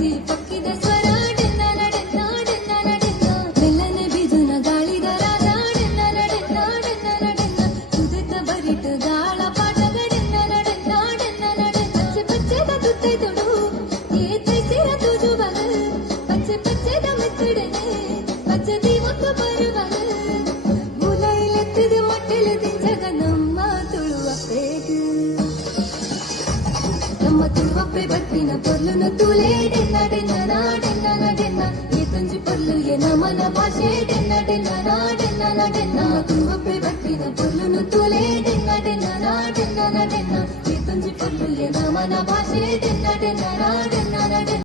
ಗೆಜ್ಜಿ ಪಕ್ಕಿದ ಸ್ವರ ಡೆನ್ನ ನಡೆನ್ನ ಡೆನ್ನ ನಡೆನ್ನ ಬೆಲ್ಲನೆ ಬಿಜುನ ಗಾಳಿದ ರಾಜ ಡೆನ್ನ ನಡೆನ್ನ ಡೆನ್ನ ನಡೆನ್ನ ಸುದೆತ ಬರಿಟ ಗಾಳ ಪಾಠಗಡೆನ್ನ ನಡೆನ್ನ ಡೆನ್ನ ನಡೆನ್ನ ಪಚ್ಚೆ ಪಚ್ಚೆದ ತುತ್ತೈ ತೊಡು ಏತೈ ಸಿರ ತುಜು ಬಲ ಪಚ್ಚೆ ಪಚ್ಚೆದ ಮೆತ್ತಡನೆ ಪಚ್ಚೆ ದೀವತ್ತು ಬರುವಲ ಮುಲೈಲೆತ್ತಿದ ಮೊಟ್ಟೆಲೆ ತಿಂಜಗ ನಮ್ಮ ತುಳುವ ಪೇಟು ನಮ್ಮ ತುಳುವಪ್ಪೆ ಬತ್ತಿನ ಪೊರ್ಲುನ ತುಲೆ ಡೆನ್ನ ಡೆನ್ನ ನಾಡೆನ್ನ ನಡೆನ್ನ ಈ ತಂಜಿ ಪೊರ್ಲುಗೆ ನಮನ ಭಾಷೆ ಡೆನ್ನ ಡೆನ್ನ ನಾಡೆನ್ನ ನಡೆನ್ನ ನಮ್ಮ ತುಳುವಪ್ಪೆ ಬತ್ತಿನ ಪೊರ್ಲುನ ತುಲೆ ಡೆನ್ನ ಡೆನ್ನ ನಾಡೆನ್ನ ನಡೆನ್ನ ಈ ತಂಜಿ ಪೊರ್ಲುಗೆ ನಮನ ಭಾಷೆ ಡೆನ್ನ ಡೆನ್ನ ನಾಡೆನ್ನ ನಡೆನ್ನ